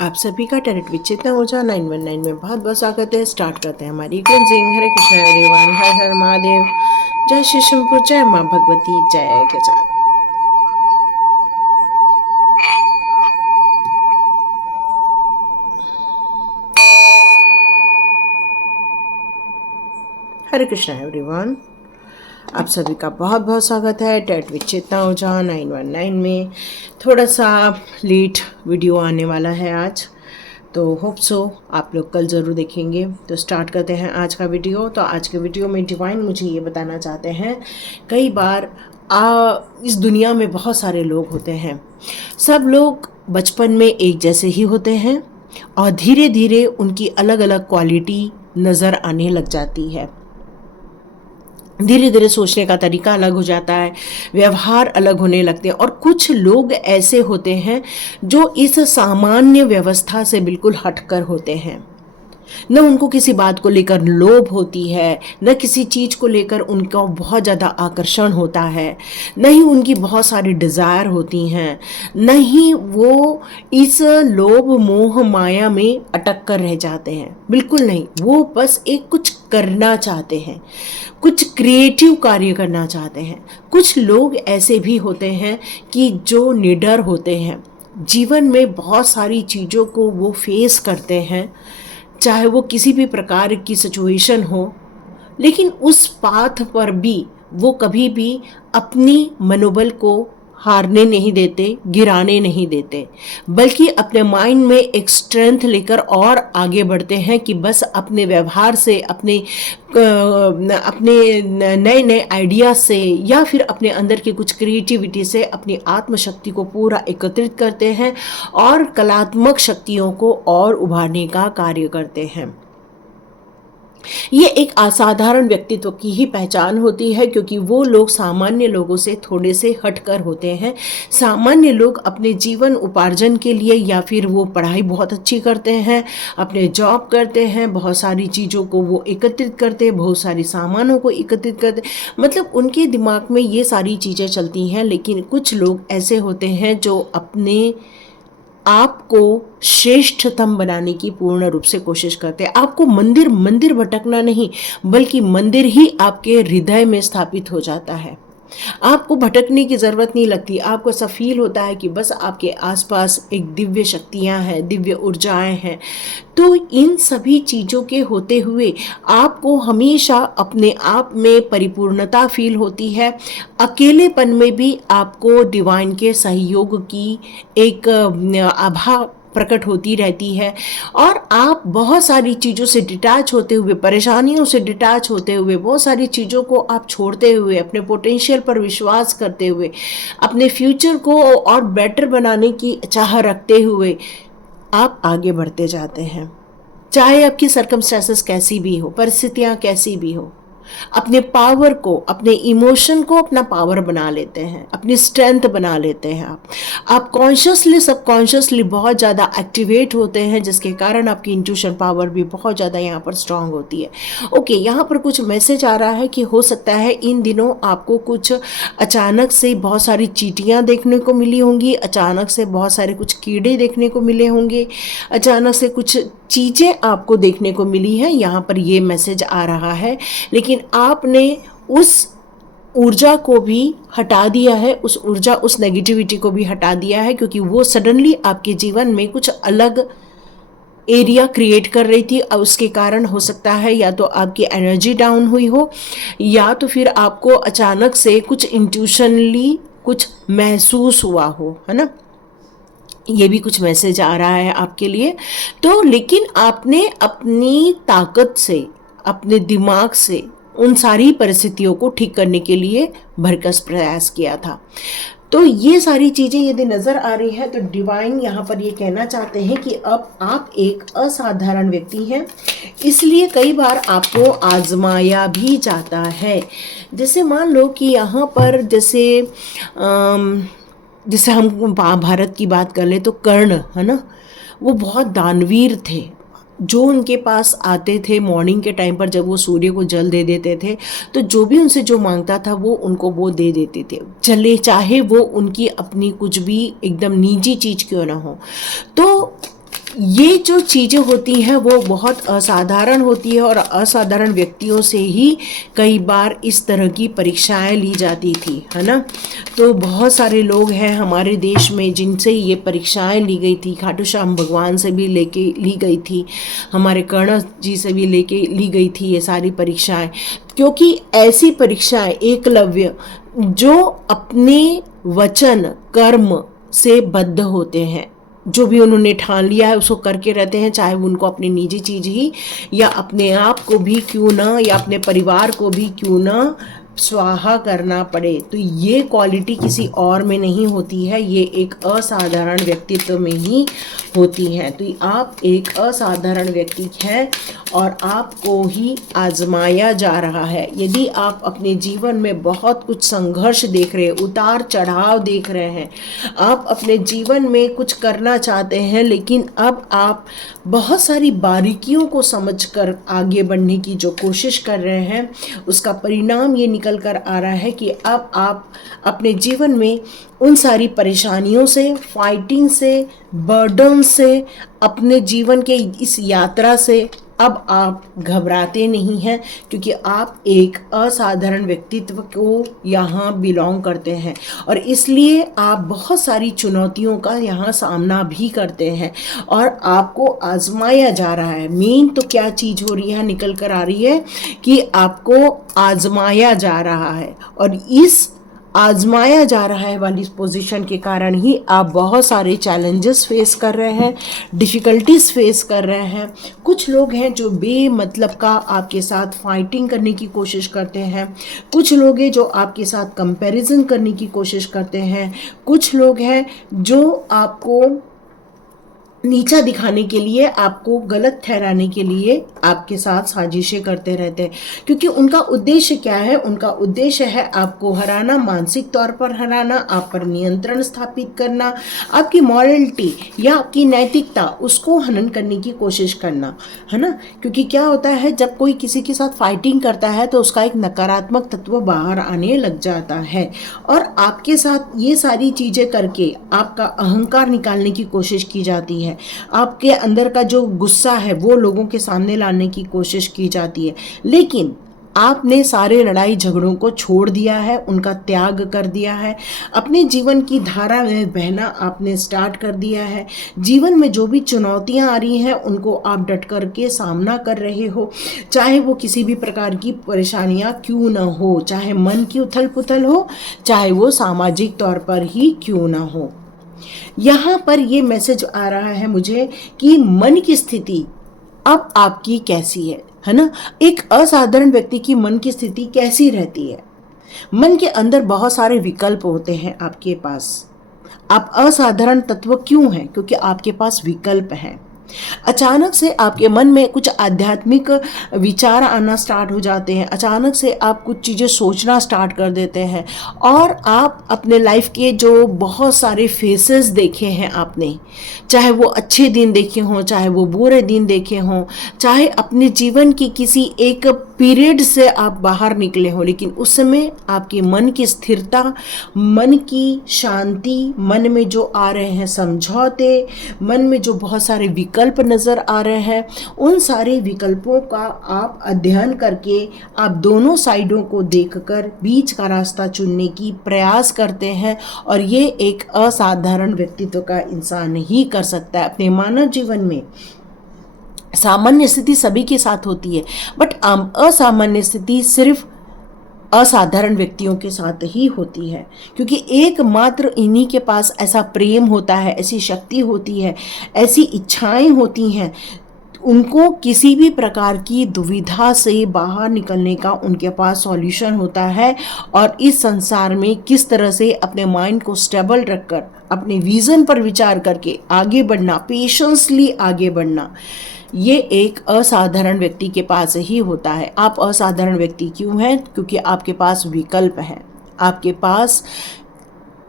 आप सभी का टैरेट विद चेतना ऊर्जा 919 में बहुत बहुत स्वागत है। स्टार्ट करते हैं हमारी क्लेंजिंग। हरे कृष्ण एवरीवन, हर हर महादेव, जय श्री शंभू, जय माँ भगवती, जय गजानन। हरे कृष्ण एवरीवन, आप सभी का बहुत बहुत स्वागत है टैरेट विद चेतना ऊर्जा 919 में। थोड़ा सा लेट वीडियो आने वाला है आज, तो होप सो आप लोग कल ज़रूर देखेंगे। तो स्टार्ट करते हैं आज का वीडियो। तो आज के वीडियो में डिवाइन मुझे ये बताना चाहते हैं, कई बार इस दुनिया में बहुत सारे लोग होते हैं। सब लोग बचपन में एक जैसे ही होते हैं और धीरे धीरे उनकी अलग अलग क्वालिटी नज़र आने लग जाती है। धीरे धीरे सोचने का तरीका अलग हो जाता है, व्यवहार अलग होने लगते हैं। और कुछ लोग ऐसे होते हैं जो इस सामान्य व्यवस्था से बिल्कुल हटकर होते हैं। न उनको किसी बात को लेकर लोभ होती है, न किसी चीज़ को लेकर उनका बहुत ज़्यादा आकर्षण होता है, न ही उनकी बहुत सारी डिज़ायर होती हैं, न ही वो इस लोभ मोह माया में अटक कर रह जाते हैं। बिल्कुल नहीं, वो बस एक कुछ करना चाहते हैं, कुछ क्रिएटिव कार्य करना चाहते हैं। कुछ लोग ऐसे भी होते हैं कि जो निडर होते हैं, जीवन में बहुत सारी चीज़ों को वो फेस करते हैं, चाहे वो किसी भी प्रकार की सिचुएशन हो, लेकिन उस पाथ पर भी वो कभी भी अपनी मनोबल को हारने नहीं देते, गिराने नहीं देते, बल्कि अपने माइंड में एक स्ट्रेंथ लेकर और आगे बढ़ते हैं कि बस अपने व्यवहार से, अपने नए नए आइडिया से, या फिर अपने अंदर की कुछ क्रिएटिविटी से अपनी आत्मशक्ति को पूरा एकत्रित करते हैं और कलात्मक शक्तियों को और उभारने का कार्य करते हैं। ये एक असाधारण व्यक्तित्व की ही पहचान होती है, क्योंकि वो लोग सामान्य लोगों से थोड़े से हटकर होते हैं। सामान्य लोग अपने जीवन उपार्जन के लिए, या फिर वो पढ़ाई बहुत अच्छी करते हैं, अपने जॉब करते हैं, बहुत सारी चीज़ों को वो एकत्रित करते हैं, बहुत सारी सामानों को एकत्रित करते हैं, मतलब उनके दिमाग में ये सारी चीज़ें चलती हैं। लेकिन कुछ लोग ऐसे होते हैं जो अपने आपको श्रेष्ठतम बनाने की पूर्ण रूप से कोशिश करते हैं। आपको मंदिर मंदिर भटकना नहीं, बल्कि मंदिर ही आपके हृदय में स्थापित हो जाता है। आपको भटकने की ज़रूरत नहीं लगती। आपको ऐसा फील होता है कि बस आपके आसपास एक दिव्य शक्तियाँ हैं, दिव्य ऊर्जाएं हैं। तो इन सभी चीज़ों के होते हुए आपको हमेशा अपने आप में परिपूर्णता फील होती है। अकेलेपन में भी आपको डिवाइन के सहयोग की एक आभा प्रकट होती रहती है, और आप बहुत सारी चीज़ों से डिटैच होते हुए, परेशानियों से डिटैच होते हुए, बहुत सारी चीज़ों को आप छोड़ते हुए, अपने पोटेंशियल पर विश्वास करते हुए, अपने फ्यूचर को और बेटर बनाने की चाह रखते हुए आप आगे बढ़ते जाते हैं। चाहे आपकी सर्कमस्टेंसेस कैसी भी हो, परिस्थितियाँ कैसी भी हो, अपने पावर को, अपने इमोशन को अपना पावर बना लेते हैं, अपनी स्ट्रेंथ बना लेते हैं। आप कॉन्शियसली सबकॉन्शियसली बहुत ज़्यादा एक्टिवेट होते हैं, जिसके कारण आपकी इंट्यूशन पावर भी बहुत ज़्यादा यहाँ पर स्ट्रांग होती है। ओके, यहाँ पर कुछ मैसेज आ रहा है कि हो सकता है इन दिनों आपको कुछ अचानक से बहुत सारी चींटियाँ देखने को मिली होंगी, अचानक से बहुत सारे कुछ कीड़े देखने को मिले होंगे, अचानक से कुछ चीज़ें आपको देखने को मिली हैं। यहाँ पर ये मैसेज आ रहा है, लेकिन आपने उस ऊर्जा को भी हटा दिया है, उस ऊर्जा, उस नेगेटिविटी को भी हटा दिया है, क्योंकि वो सडनली आपके जीवन में कुछ अलग एरिया क्रिएट कर रही थी। और उसके कारण हो सकता है या तो आपकी एनर्जी डाउन हुई हो, या तो फिर आपको अचानक से कुछ इंट्यूशनली कुछ महसूस हुआ हो, है ना। ये भी कुछ मैसेज आ रहा है आपके लिए। तो लेकिन आपने अपनी ताकत से, अपने दिमाग से उन सारी परिस्थितियों को ठीक करने के लिए भरकस प्रयास किया था। तो ये सारी चीज़ें यदि नज़र आ रही है, तो डिवाइन यहाँ पर ये कहना चाहते हैं कि अब आप एक असाधारण व्यक्ति हैं, इसलिए कई बार आपको आजमाया भी जाता है। जैसे मान लो कि यहाँ पर जैसे हम भारत की बात कर ले तो कर्ण, है ना, वो बहुत दानवीर थे। जो उनके पास आते थे मॉर्निंग के टाइम पर, जब वो सूर्य को जल दे देते थे, तो जो भी उनसे जो मांगता था वो उनको वो दे देते थे, चले चाहे वो उनकी अपनी कुछ भी एकदम निजी चीज़ क्यों ना हो। तो ये जो चीज़ें होती हैं वो बहुत असाधारण होती है और असाधारण व्यक्तियों से ही कई बार इस तरह की परीक्षाएं ली जाती थी, है ना। तो बहुत सारे लोग हैं हमारे देश में जिनसे ये परीक्षाएं ली गई थी। खाटू श्याम भगवान से भी लेके ली गई थी, हमारे कर्ण जी से भी लेके ली गई थी ये सारी परीक्षाएं, क्योंकि ऐसी परीक्षाएं एकलव्य जो अपने वचन कर्म से बद्ध होते हैं, जो भी उन्होंने ठान लिया है उसको करके रहते हैं, चाहे उनको अपनी निजी चीज़ ही या अपने आप को भी क्यों ना या अपने परिवार को भी क्यों ना स्वाहा करना पड़े। तो ये क्वालिटी किसी और में नहीं होती है, ये एक असाधारण व्यक्तित्व में ही होती है। तो आप एक असाधारण व्यक्ति हैं और आपको ही आजमाया जा रहा है। यदि आप अपने जीवन में बहुत कुछ संघर्ष देख रहे हैं, उतार चढ़ाव देख रहे हैं, आप अपने जीवन में कुछ करना चाहते हैं, लेकिन अब आप बहुत सारी बारीकियों को समझकर आगे बढ़ने की जो कोशिश कर रहे हैं, उसका परिणाम ये निकल कर आ रहा है कि अब आप अपने जीवन में उन सारी परेशानियों से, फाइटिंग से, बर्डन से, अपने जीवन के इस यात्रा से अब आप घबराते नहीं हैं, क्योंकि आप एक असाधारण व्यक्तित्व को यहाँ बिलोंग करते हैं और इसलिए आप बहुत सारी चुनौतियों का यहाँ सामना भी करते हैं और आपको आजमाया जा रहा है। मेन तो क्या चीज़ हो रही है, निकल कर आ रही है कि आपको आजमाया जा रहा है और इस आजमाया जा रहा है वाली पोजीशन के कारण ही आप बहुत सारे चैलेंजेस फेस कर रहे हैं, डिफ़िकल्टीज फेस कर रहे हैं। कुछ लोग हैं जो बेमतलब का आपके साथ फाइटिंग करने की कोशिश करते हैं, कुछ लोग हैं जो आपके साथ कंपैरिजन करने की कोशिश करते हैं, कुछ लोग हैं जो आपको नीचा दिखाने के लिए, आपको गलत ठहराने के लिए आपके साथ साजिशें करते रहते हैं, क्योंकि उनका उद्देश्य क्या है, उनका उद्देश्य है आपको हराना, मानसिक तौर पर हराना, आप पर नियंत्रण स्थापित करना, आपकी मॉरलिटी या आपकी नैतिकता उसको हनन करने की कोशिश करना, है ना। क्योंकि क्या होता है, जब कोई किसी के साथ फाइटिंग करता है तो उसका एक नकारात्मक तत्व बाहर आने लग जाता है और आपके साथ ये सारी चीज़ें करके आपका अहंकार निकालने की कोशिश की जाती है, आपके अंदर का जो गुस्सा है वो लोगों के सामने लाने की कोशिश की जाती है। लेकिन आपने सारे लड़ाई झगड़ों को छोड़ दिया है, उनका त्याग कर दिया है, अपने जीवन की धारा में बहना आपने स्टार्ट कर दिया है। जीवन में जो भी चुनौतियां आ रही हैं उनको आप डट कर के सामना कर रहे हो, चाहे वो किसी भी प्रकार की परेशानियां क्यों ना हो, चाहे मन की उथल पुथल हो, चाहे वो सामाजिक तौर पर ही क्यों ना हो। यहाँ पर ये मैसेज आ रहा है मुझे कि मन की स्थिति अब आपकी कैसी है ना। एक असाधारण व्यक्ति की मन की स्थिति कैसी रहती है, मन के अंदर बहुत सारे विकल्प होते हैं आपके पास। आप असाधारण तत्व क्यों हैं, क्योंकि आपके पास विकल्प हैं। अचानक से आपके मन में कुछ आध्यात्मिक विचार आना स्टार्ट हो जाते हैं, अचानक से आप कुछ चीज़ें सोचना स्टार्ट कर देते हैं और आप अपने लाइफ के जो बहुत सारे फेसेस देखे हैं आपने, चाहे वो अच्छे दिन देखे हों, चाहे वो बुरे दिन देखे हों, चाहे अपने जीवन की किसी एक पीरियड से आप बाहर निकले हों, लेकिन उस समय आपके मन की स्थिरता, मन की शांति, मन में जो आ रहे हैं समझौते, मन में जो बहुत सारे विकल्प नज़र आ रहे हैं, उन सारे विकल्पों का आप अध्ययन करके आप दोनों साइडों को देखकर बीच का रास्ता चुनने की प्रयास करते हैं और ये एक असाधारण व्यक्तित्व का इंसान ही कर सकता है। अपने मानव जीवन में सामान्य स्थिति सभी के साथ होती है, बट असामान्य स्थिति सिर्फ असाधारण व्यक्तियों के साथ ही होती है, क्योंकि एकमात्र इन्हीं के पास ऐसा प्रेम होता है, ऐसी शक्ति होती है, ऐसी इच्छाएं होती हैं, उनको किसी भी प्रकार की दुविधा से बाहर निकलने का उनके पास सॉल्यूशन होता है और इस संसार में किस तरह से अपने माइंड को स्टेबल रखकर अपने विज़न पर विचार करके आगे बढ़ना, पेशेंसली आगे बढ़ना, ये एक असाधारण व्यक्ति के पास ही होता है। आप असाधारण व्यक्ति क्यों हैं? क्योंकि आपके पास विकल्प हैं, आपके पास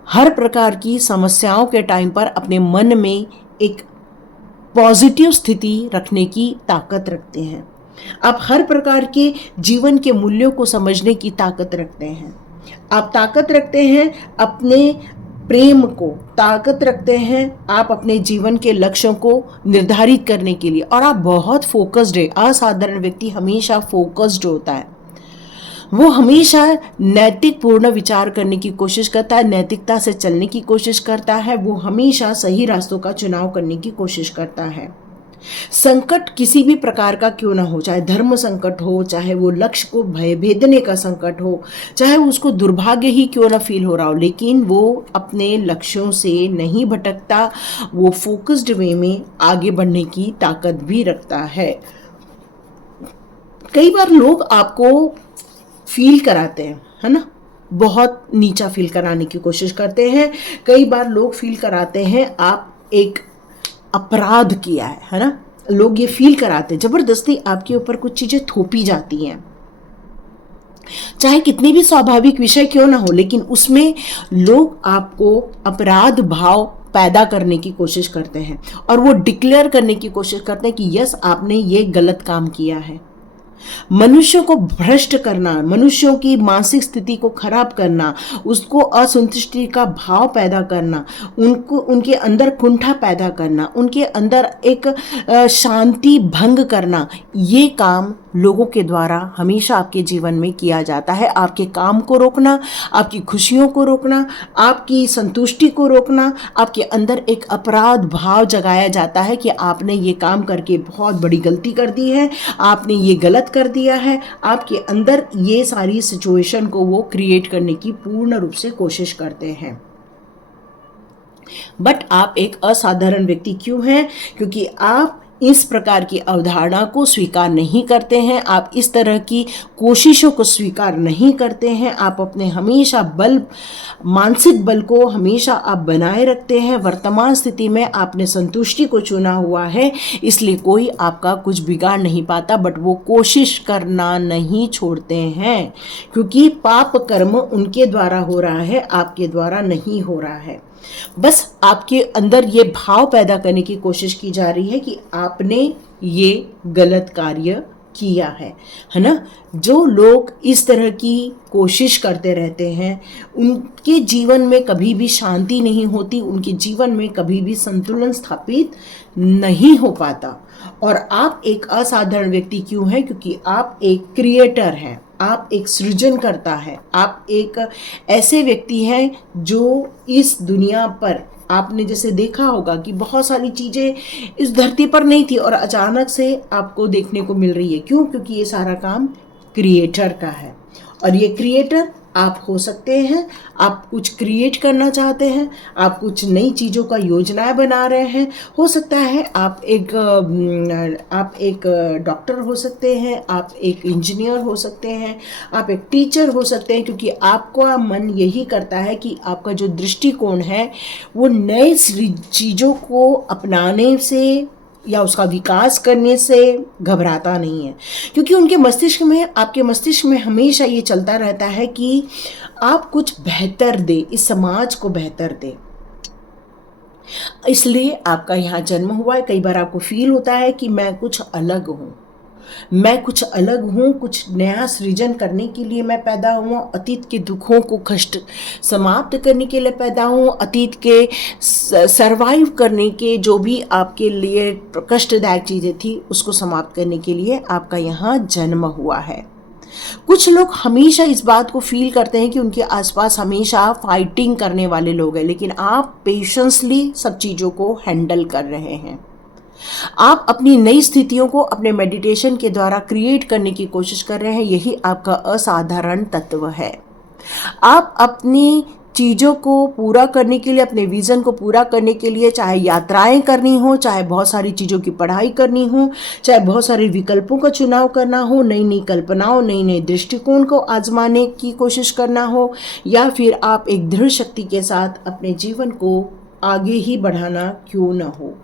हर प्रकार की समस्याओं के टाइम पर अपने मन में एक पॉजिटिव स्थिति रखने की ताकत रखते हैं। आप हर प्रकार के जीवन के मूल्यों को समझने की ताकत रखते हैं। आप ताकत रखते हैं अपने प्रेम को ताकत रखते हैं आप अपने जीवन के लक्ष्यों को निर्धारित करने के लिए, और आप बहुत फोकस्ड है। असाधारण व्यक्ति हमेशा फोकस्ड होता है, वो हमेशा नैतिक पूर्ण विचार करने की कोशिश करता है, नैतिकता से चलने की कोशिश करता है, वो हमेशा सही रास्तों का चुनाव करने की कोशिश करता है। संकट किसी भी प्रकार का क्यों ना हो, चाहे धर्म संकट हो, चाहे वो लक्ष्य को भय भेदने का संकट हो, चाहे उसको दुर्भाग्य ही क्यों ना फील हो रहा हो, लेकिन वो अपने लक्ष्यों से नहीं भटकता, वो फोकस्ड वे में आगे बढ़ने की ताकत भी रखता है। कई बार लोग आपको फील कराते हैं, है ना, बहुत नीचा फील कराने की कोशिश करते हैं। कई बार लोग फील कराते हैं आप एक अपराध किया है ना, लोग ये फील कराते हैं, जबरदस्ती आपके ऊपर कुछ चीजें थोपी जाती हैं, चाहे कितनी भी स्वाभाविक विषय क्यों ना हो, लेकिन उसमें लोग आपको अपराध भाव पैदा करने की कोशिश करते हैं और वो डिक्लेयर करने की कोशिश करते हैं कि यस आपने ये गलत काम किया है। मनुष्यों को भ्रष्ट करना, मनुष्यों की मानसिक स्थिति को खराब करना, उसको असंतुष्टि का भाव पैदा करना, उनके अंदर कुंठा पैदा करना, उनके अंदर एक शांति भंग करना, ये काम लोगों के द्वारा हमेशा आपके जीवन में किया जाता है। आपके काम को रोकना, आपकी खुशियों को रोकना, आपकी संतुष्टि को रोकना, आपके अंदर एक अपराध भाव जगाया जाता है कि आपने ये काम करके बहुत बड़ी गलती कर दी है, आपने ये गलत कर दिया है। आपके अंदर ये सारी सिचुएशन को वो क्रिएट करने की पूर्ण रूप से कोशिश करते हैं। बट आप एक असाधारण व्यक्ति क्यों हैं? क्योंकि आप इस प्रकार की अवधारणा को स्वीकार नहीं करते हैं, आप इस तरह की कोशिशों को स्वीकार नहीं करते हैं। आप अपने हमेशा मानसिक बल को हमेशा आप बनाए रखते हैं। वर्तमान स्थिति में आपने संतुष्टि को चुना हुआ है, इसलिए कोई आपका कुछ बिगाड़ नहीं पाता, बट वो कोशिश करना नहीं छोड़ते हैं, क्योंकि पाप कर्म उनके द्वारा हो रहा है, आपके द्वारा नहीं हो रहा है। बस आपके अंदर ये भाव पैदा करने की कोशिश की जा रही है कि आपने ये गलत कार्य किया है ना। जो लोग इस तरह की कोशिश करते रहते हैं, उनके जीवन में कभी भी शांति नहीं होती, उनके जीवन में कभी भी संतुलन स्थापित नहीं हो पाता। और आप एक असाधारण व्यक्ति क्यों हैं? क्योंकि आप एक क्रिएटर हैं, आप एक सृजनकर्ता है, आप एक ऐसे व्यक्ति हैं जो इस दुनिया पर, आपने जैसे देखा होगा कि बहुत सारी चीज़ें इस धरती पर नहीं थी और अचानक से आपको देखने को मिल रही है। क्यों? क्योंकि ये सारा काम क्रिएटर का है, और ये क्रिएटर आप हो सकते हैं। आप कुछ क्रिएट करना चाहते हैं, आप कुछ नई चीज़ों का योजनाएं बना रहे हैं। हो सकता है आप एक डॉक्टर हो सकते हैं, आप एक इंजीनियर हो सकते हैं, आप एक टीचर हो सकते हैं, क्योंकि आपका मन यही करता है कि आपका जो दृष्टिकोण है वो नए चीज़ों को अपनाने से या उसका विकास करने से घबराता नहीं है, क्योंकि उनके मस्तिष्क में, आपके मस्तिष्क में हमेशा ये चलता रहता है कि आप कुछ बेहतर दे, इस समाज को बेहतर दे। इसलिए आपका यहाँ जन्म हुआ है। कई बार आपको फील होता है कि मैं कुछ अलग हूँ, मैं कुछ अलग हूँ, कुछ नया सृजन करने के लिए मैं पैदा हुआ, अतीत के दुखों को कष्ट समाप्त करने के लिए पैदा हूँ, अतीत के सरवाइव करने के जो भी आपके लिए कष्टदायक चीज़ें थी उसको समाप्त करने के लिए आपका यहाँ जन्म हुआ है। कुछ लोग हमेशा इस बात को फील करते हैं कि उनके आसपास हमेशा फाइटिंग करने वाले लोग हैं, लेकिन आप पेशेंसली सब चीज़ों को हैंडल कर रहे हैं। आप अपनी नई स्थितियों को अपने मेडिटेशन के द्वारा क्रिएट करने की कोशिश कर रहे हैं। यही आपका असाधारण तत्व है। आप अपनी चीज़ों को पूरा करने के लिए, अपने विज़न को पूरा करने के लिए, चाहे यात्राएं करनी हो, चाहे बहुत सारी चीज़ों की पढ़ाई करनी हो, चाहे बहुत सारे विकल्पों का चुनाव करना हो, नई नई कल्पनाओं, नई नई दृष्टिकोण को आजमाने की कोशिश करना हो, या फिर आप एक दृढ़ शक्ति के साथ अपने जीवन को आगे ही बढ़ाना क्यों न हो,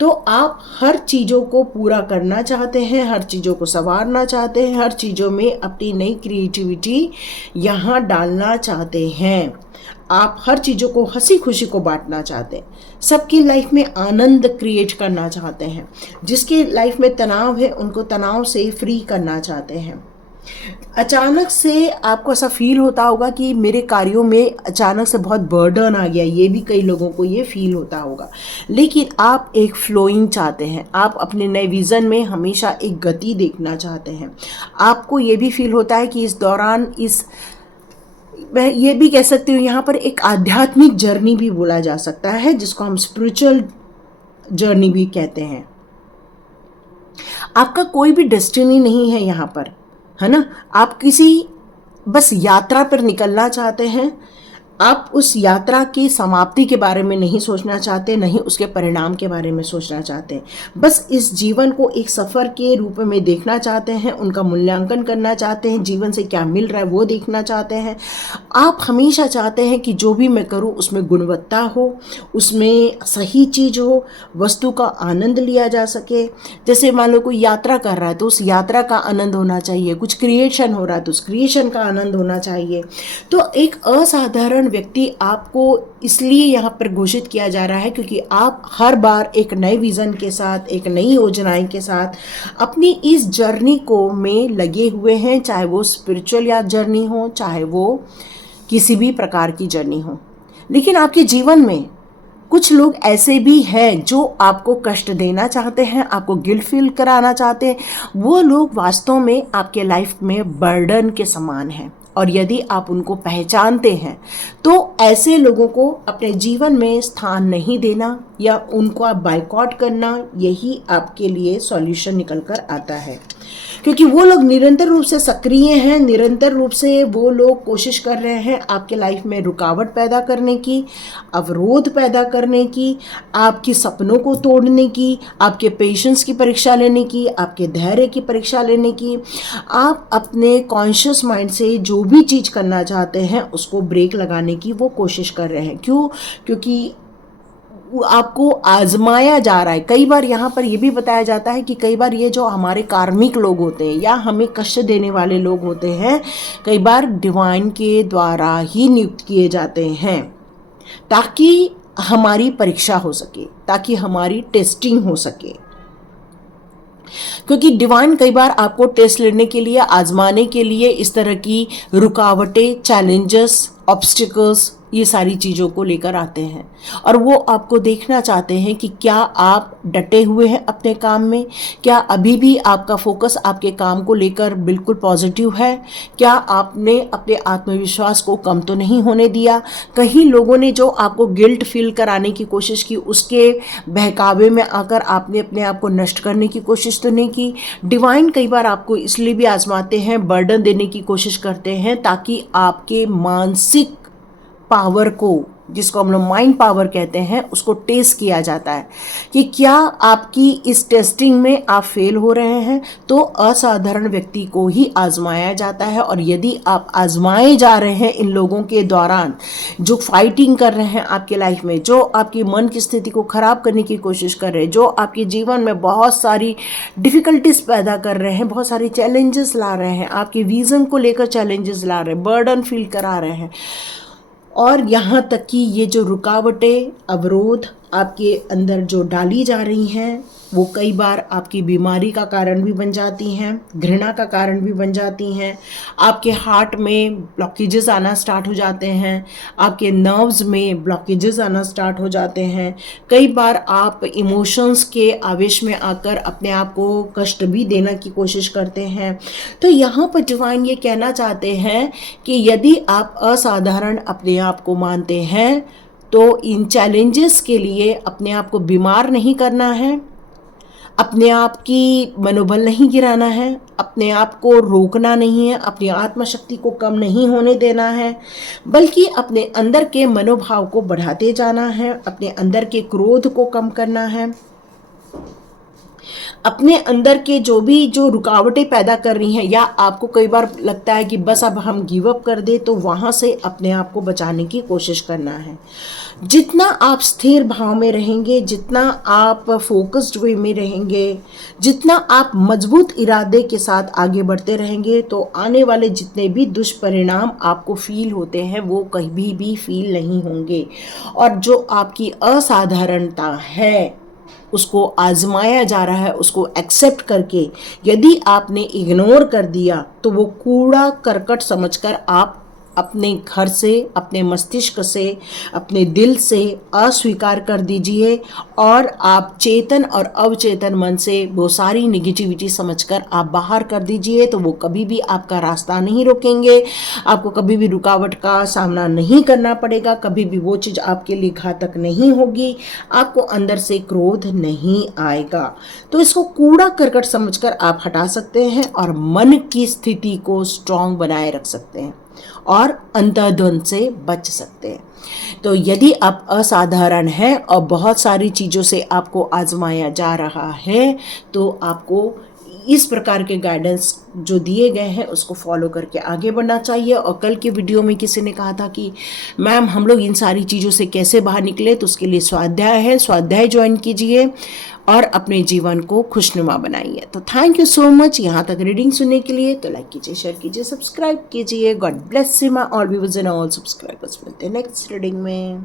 तो आप हर चीज़ों को पूरा करना चाहते हैं, हर चीज़ों को संवारना चाहते हैं, हर चीज़ों में अपनी नई क्रिएटिविटी यहाँ डालना चाहते हैं। आप हर चीज़ों को, हंसी खुशी को बांटना चाहते हैं, सबकी लाइफ में आनंद क्रिएट करना चाहते हैं, जिसकी लाइफ में तनाव है उनको तनाव से फ्री करना चाहते हैं। अचानक से आपको ऐसा फील होता होगा कि मेरे कार्यों में अचानक से बहुत बर्डन आ गया, ये भी कई लोगों को ये फील होता होगा। लेकिन आप एक फ्लोइंग चाहते हैं, आप अपने नए विज़न में हमेशा एक गति देखना चाहते हैं। आपको ये भी फील होता है कि इस दौरान मैं ये भी कह सकती हूँ, यहाँ पर एक आध्यात्मिक जर्नी भी बोला जा सकता है, जिसको हम स्पिरिचुअल जर्नी भी कहते हैं। आपका कोई भी डेस्टिनी नहीं है यहाँ पर, है ना। आप किसी बस यात्रा पर निकलना चाहते हैं। आप उस यात्रा की समाप्ति के बारे में नहीं सोचना चाहते, नहीं उसके परिणाम के बारे में सोचना चाहते हैं। बस इस जीवन को एक सफ़र के रूप में देखना चाहते हैं, उनका मूल्यांकन करना चाहते हैं, जीवन से क्या मिल रहा है वो देखना चाहते हैं। आप हमेशा चाहते हैं कि जो भी मैं करूं उसमें गुणवत्ता हो, उसमें सही चीज़ हो, वस्तु का आनंद लिया जा सके। जैसे मान लो कोई यात्रा कर रहा है तो उस यात्रा का आनंद होना चाहिए, कुछ क्रिएशन हो रहा है तो उस क्रिएशन का आनंद होना चाहिए। तो एक असाधारण व्यक्ति आपको इसलिए यहाँ पर घोषित किया जा रहा है क्योंकि आप हर बार एक नए विज़न के साथ, एक नई योजनाएं के साथ अपनी इस जर्नी को में लगे हुए हैं, चाहे वो स्पिरिचुअल या जर्नी हो, चाहे वो किसी भी प्रकार की जर्नी हो। लेकिन आपके जीवन में कुछ लोग ऐसे भी हैं जो आपको कष्ट देना चाहते हैं, आपको गिल्ट फील कराना चाहते हैं। वो लोग वास्तव में आपके लाइफ में बर्डन के समान हैं, और यदि आप उनको पहचानते हैं तो ऐसे लोगों को अपने जीवन में स्थान नहीं देना या उनको आप बायकॉट करना, यही आपके लिए सॉल्यूशन निकल कर आता है। क्योंकि वो लोग निरंतर रूप से सक्रिय हैं, निरंतर रूप से वो लोग कोशिश कर रहे हैं आपके लाइफ में रुकावट पैदा करने की, अवरोध पैदा करने की, आपके सपनों को तोड़ने की, आपके पेशेंस की परीक्षा लेने की, आपके धैर्य की परीक्षा लेने की। आप अपने कॉन्शियस माइंड से जो भी चीज़ करना चाहते हैं उसको ब्रेक लगाने की वो कोशिश कर रहे हैं। क्यों? क्योंकि आपको आजमाया जा रहा है। कई बार यहाँ पर ये भी बताया जाता है कि कई बार ये जो हमारे कार्मिक लोग होते हैं या हमें कष्ट देने वाले लोग होते हैं, कई बार डिवाइन के द्वारा ही नियुक्त किए जाते हैं ताकि हमारी परीक्षा हो सके, ताकि हमारी टेस्टिंग हो सके। क्योंकि डिवाइन कई बार आपको टेस्ट लेने के लिए, आजमाने के लिए इस तरह की रुकावटें, चैलेंजेस, ऑब्स्टिकल्स, ये सारी चीज़ों को लेकर आते हैं और वो आपको देखना चाहते हैं कि क्या आप डटे हुए हैं अपने काम में, क्या अभी भी आपका फोकस आपके काम को लेकर बिल्कुल पॉजिटिव है, क्या आपने अपने आत्मविश्वास को कम तो नहीं होने दिया। कहीं लोगों ने जो आपको गिल्ट फील कराने की कोशिश की, उसके बहकावे में आकर आपने अपने आप को नष्ट करने की कोशिश तो नहीं की। डिवाइन कई बार आपको इसलिए भी आजमाते हैं, बर्डन देने की कोशिश करते हैं ताकि आपके मानसिक पावर को, जिसको हम लोग माइंड पावर कहते हैं, उसको टेस्ट किया जाता है कि क्या आपकी इस टेस्टिंग में आप फेल हो रहे हैं। तो असाधारण व्यक्ति को ही आजमाया जाता है, और यदि आप आजमाए जा रहे हैं इन लोगों के दौरान जो फाइटिंग कर रहे हैं आपके लाइफ में, जो आपकी मन की स्थिति को खराब करने की कोशिश कर रहे हैं, जो आपके जीवन में बहुत सारी डिफ़िकल्टीज पैदा कर रहे हैं, बहुत सारे चैलेंजेस ला रहे हैं, आपके विज़न को लेकर चैलेंजेस ला रहे हैं, बर्डन फील करा रहे हैं, और यहाँ तक कि ये जो रुकावटें, अवरोध आपके अंदर जो डाली जा रही हैं वो कई बार आपकी बीमारी का कारण भी बन जाती हैं, घृणा का कारण भी बन जाती हैं। आपके हार्ट में ब्लॉकेजेस आना स्टार्ट हो जाते हैं, आपके नर्व्स में ब्लॉकेजेस आना स्टार्ट हो जाते हैं। कई बार आप इमोशंस के आवेश में आकर अपने आप को कष्ट भी देने की कोशिश करते हैं। तो यहाँ पर डिवाइन ये कहना चाहते हैं कि यदि आप असाधारण अपने आप को मानते हैं तो इन चैलेंजेस के लिए अपने आप को बीमार नहीं करना है, अपने आप की मनोबल नहीं गिराना है, अपने आप को रोकना नहीं है, अपनी आत्मशक्ति को कम नहीं होने देना है, बल्कि अपने अंदर के मनोभाव को बढ़ाते जाना है, अपने अंदर के क्रोध को कम करना है, अपने अंदर के जो रुकावटें पैदा कर रही हैं, या आपको कई बार लगता है कि बस अब हम गिव अप कर दे, तो वहाँ से अपने आप को बचाने की कोशिश करना है। जितना आप स्थिर भाव में रहेंगे, जितना आप फोकस्ड वे में रहेंगे, जितना आप मजबूत इरादे के साथ आगे बढ़ते रहेंगे, तो आने वाले जितने भी दुष्परिणाम आपको फील होते हैं वो कभी भी फील नहीं होंगे। और जो आपकी असाधारणता है उसको आजमाया जा रहा है, उसको एक्सेप्ट करके यदि आपने इग्नोर कर दिया तो वो कूड़ा करकट समझकर आप अपने घर से, अपने मस्तिष्क से, अपने दिल से अस्वीकार कर दीजिए और आप चेतन और अवचेतन मन से वो सारी निगेटिविटी समझकर आप बाहर कर दीजिए। तो वो कभी भी आपका रास्ता नहीं रोकेंगे, आपको कभी भी रुकावट का सामना नहीं करना पड़ेगा, कभी भी वो चीज़ आपके लिए घातक नहीं होगी, आपको अंदर से क्रोध नहीं आएगा। तो इसको कूड़ा करकट समझकर आप हटा सकते हैं और मन की स्थिति को स्ट्रांग बनाए रख सकते हैं और अंतर्द्वंद से बच सकते हैं। तो यदि आप असाधारण हैं और बहुत सारी चीज़ों से आपको आजमाया जा रहा है तो आपको इस प्रकार के गाइडेंस जो दिए गए हैं उसको फॉलो करके आगे बढ़ना चाहिए। और कल के वीडियो में किसी ने कहा था कि मैम हम लोग इन सारी चीज़ों से कैसे बाहर निकले, तो उसके लिए स्वाध्याय है, स्वाध्याय ज्वाइन कीजिए और अपने जीवन को खुशनुमा बनाइए। तो थैंक यू सो मच यहाँ तक रीडिंग सुनने के लिए। तो लाइक कीजिए, शेयर कीजिए, सब्सक्राइब कीजिए। God bless you my all viewers and all subscribers. मिलते हैं नेक्स्ट रीडिंग में।